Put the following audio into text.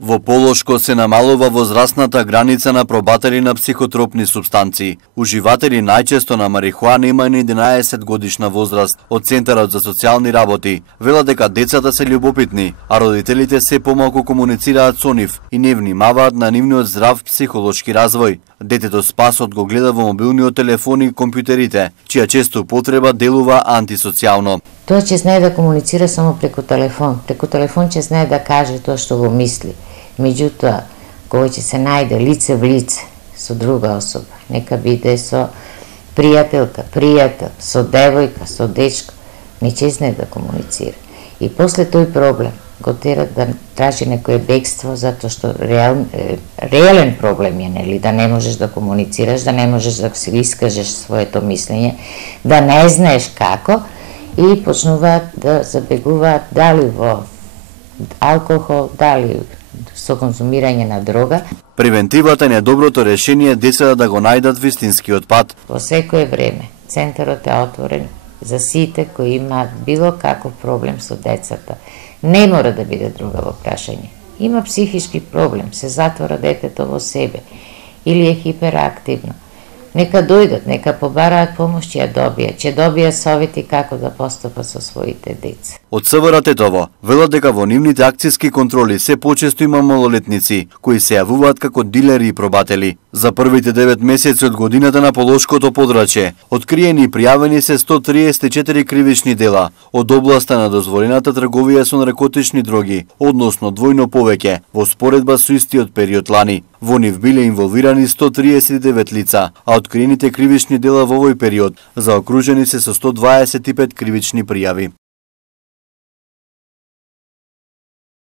Во Полошко се намалува возрастната граница на пробатели на психотропни супстанции. Уживатели најчесто на марихуана има на 11 годишна возраст. Од Центарот за социјални работи велат дека децата се љубопитни, а родителите се помалку комуницираат со нив и не внимаваат на нивниот здрав психолошки развој. Детето спасот го гледа во мобилниот телефон и компјутерите, чија често потреба делува антисоцијално. Тоа ќе знае да комуницира само преку телефон. Преку телефон ќе знае да каже тоа што го мисли. Меѓутоа, кога ќе се најде лице в лице со друга особа, нека биде со пријателка, пријател, со девојка, со дечко, не ќе знае да комуницира. И после тој проблем го тера да тражи некое бегство, затоа што реален проблем е, нели, да не можеш да комуницираш, да не можеш да си искажеш своето мислење, да не знаеш како, и почнуваат да забегуваат дали во алкохол, дали со конзумирање на дрога. Превентивата е најдоброто решение децата да го најдат вистинскиот пат. Во секое време центарот е отворен за сите кои имаат било каков проблем со децата. Не мора да биде другаво прашање. Има психички проблем, се затвора детето во себе или е хиперактивно. Нека дојдат, нека побараат помош, ќе добија совети како да постапат со своите деца. Од СВР Тетово велат дека во нивните акциски контроли се почесто има малолетници кои се јавуваат како дилери и пробатели. За првите 9 месеци од годината на Полошкото подрачје откриени и пријавени се 134 кривични дела од областа на дозволената трговија со наркотични дроги, односно двојно повеќе во споредба со истиот период лани. Во нив биле инволвирани 139 лица, а откриените кривични дела во овој период заокружени се со 125 кривични пријави.